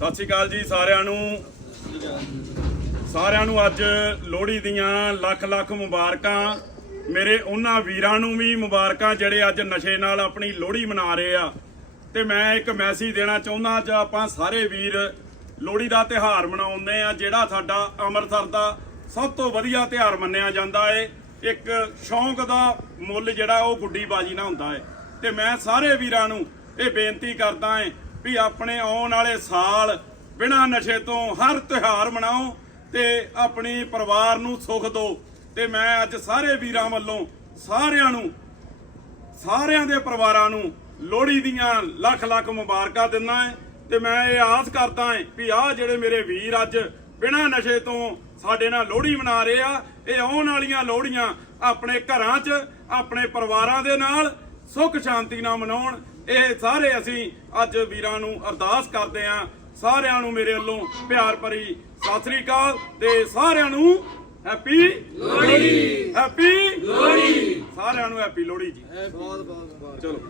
ਸਤਿ ਸ਼੍ਰੀ ਅਕਾਲ ਜੀ ਸਾਰਿਆਂ ਨੂੰ। ਸਾਰਿਆਂ ਨੂੰ ਅੱਜ ਲੋਹੜੀ ਦੀਆਂ ਲੱਖ ਲੱਖ ਮੁਬਾਰਕਾਂ। ਮੇਰੇ ਉਹਨਾਂ ਵੀਰਾਂ ਨੂੰ ਵੀ ਮੁਬਾਰਕਾਂ ਜਿਹੜੇ ਅੱਜ ਨਸ਼ੇ ਨਾਲ ਆਪਣੀ ਲੋਹੜੀ ਮਨਾ ਰਹੇ ਆ। ਤੇ ਮੈਂ ਇੱਕ ਮੈਸੇਜ ਦੇਣਾ ਚਾਹੁੰਦਾ ਅੱਜ ਆਪਾਂ ਸਾਰੇ ਵੀਰ ਲੋਹੜੀ ਦਾ ਤਿਹਾਰ ਮਨਾਉਂਦੇ ਆ, ਜਿਹੜਾ ਸਾਡਾ ਅੰਮ੍ਰਿਤਸਰ ਦਾ ਸਭ ਤੋਂ ਵਧੀਆ ਤਿਹਾਰ ਮੰਨਿਆ ਜਾਂਦਾ ਏ। ਇੱਕ ਸ਼ੌਂਕ ਦਾ ਮੁੱਲ ਜਿਹੜਾ ਉਹ ਗੁੱਡੀ ਬਾਜੀ ਨਾਲ ਹੁੰਦਾ ਏ। ਤੇ ਮੈਂ ਸਾਰੇ ਵੀਰਾਂ ਨੂੰ ਇਹ ਬੇਨਤੀ ਕਰਦਾ ਏ ਵੀ ਆਪਣੇ ਆਉਣ ਵਾਲੇ ਸਾਲ ਬਿਨਾਂ ਨਸ਼ੇ ਤੋਂ ਹਰ ਤਿਉਹਾਰ ਮਨਾਓ ਤੇ ਆਪਣੀ ਪਰਿਵਾਰ ਨੂੰ ਸੁੱਖ ਦਿਓ। ਤੇ ਮੈਂ ਅੱਜ ਸਾਰੇ ਵੀਰਾਂ ਵੱਲੋਂ ਸਾਰਿਆਂ ਨੂੰ, ਸਾਰਿਆਂ ਦੇ ਪਰਿਵਾਰਾਂ ਨੂੰ ਲੋਹੜੀ ਦੀਆਂ ਲੱਖ ਲੱਖ ਮੁਬਾਰਕਾਂ ਦਿੰਦਾ ਹੈ ਤੇ ਮੈਂ ਇਹ ਆਸ ਕਰਦਾ ਹਾਂ ਵੀ ਆਹ ਜਿਹੜੇ ਮੇਰੇ ਵੀਰ ਅੱਜ ਬਿਨਾਂ ਨਸ਼ੇ ਤੋਂ ਸਾਡੇ ਨਾਲ ਲੋਹੜੀ ਮਨਾ ਰਹੇ ਆ, ਇਹ ਆਉਣ ਵਾਲੀਆਂ ਲੋਹੜੀਆਂ ਆਪਣੇ ਘਰਾਂ 'ਚ, ਆਪਣੇ ਪਰਿਵਾਰਾਂ ਦੇ ਨਾਲ ਸੁੱਖ ਸ਼ਾਂਤੀ ਨਾਲ ਮਨਾਉਣ ਇਹ ਸਾਰੇ ਅਸੀਂ ਅੱਜ ਵੀਰਾਂ ਨੂੰ ਅਰਦਾਸ ਕਰਦੇ ਹਾਂ। ਸਾਰਿਆਂ ਨੂੰ ਮੇਰੇ ਵੱਲੋਂ ਪਿਆਰ ਭਰੀ ਸਤਿ ਸ੍ਰੀ ਅਕਾਲ ਤੇ ਸਾਰਿਆਂ ਨੂੰ ਹੈਪੀ ਲੋਹੜੀ। ਹੈਪੀ ਲੋਹੜੀ। ਸਾਰਿਆਂ ਨੂੰ ਹੈਪੀ ਲੋਹੜੀ ਜੀ। ਬਹੁਤ ਬਹੁਤ ਚਲੋ